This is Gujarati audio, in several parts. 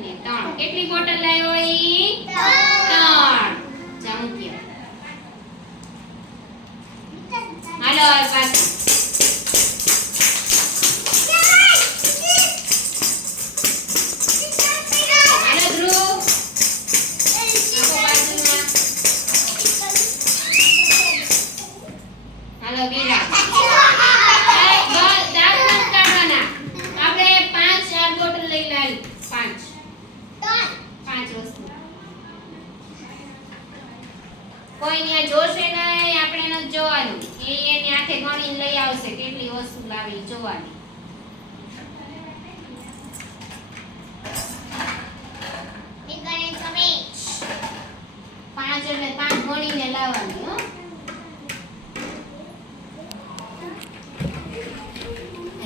ને 3 કેટલી બોટલ લાવ્યો ઈ 3 ચમચી હાલો પાછા કોઈને જોશે નહીં આપણે ન જોવાનું એની આંખે ગણીને લઈ આવશે કેટલી વસ્તુ લાવી જોવાની એ ગણે તમે 5 એટલે 5 ગણીને લાવવાની હો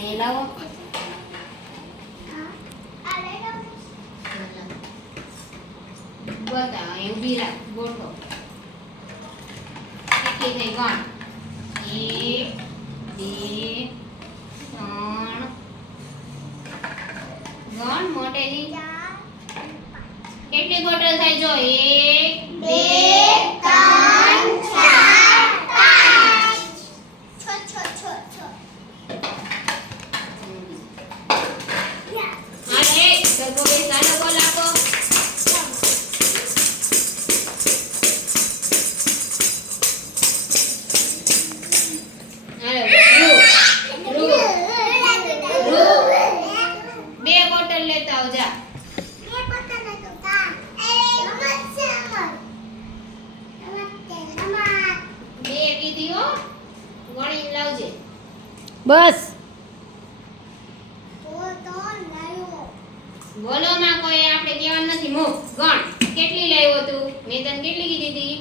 એ લાવો આ લઈ લો બતા એ ઉભી રાખ ગોઠો થઈ ગણ 1 2 3 ગણ મોટેની કેટલી બોટલ થાય જો 1 2 3 4 5 6 અરે તો બોલે ચાલો બોલ આપો બસ બોલો માં કોઈ આપણે કહેવાનું નથી મુક ગણ કેટલી લાવ્યો તું મેં તને કેટલી કીધી હતી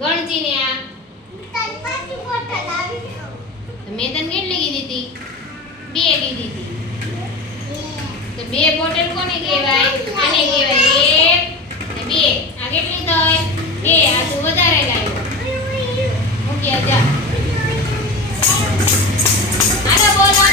ગણજી ને આ તન પાછી બોટલ આવી તો મેં તને કેટલી કીધી હતી 2 કીધી હતી તો 2 બોટલ કોને કહેવાય આને કહેવાય 1 ને 2 આ કેટલી થાય 2 આ તું વધારે લાવ્યો મૂકી જા બોલો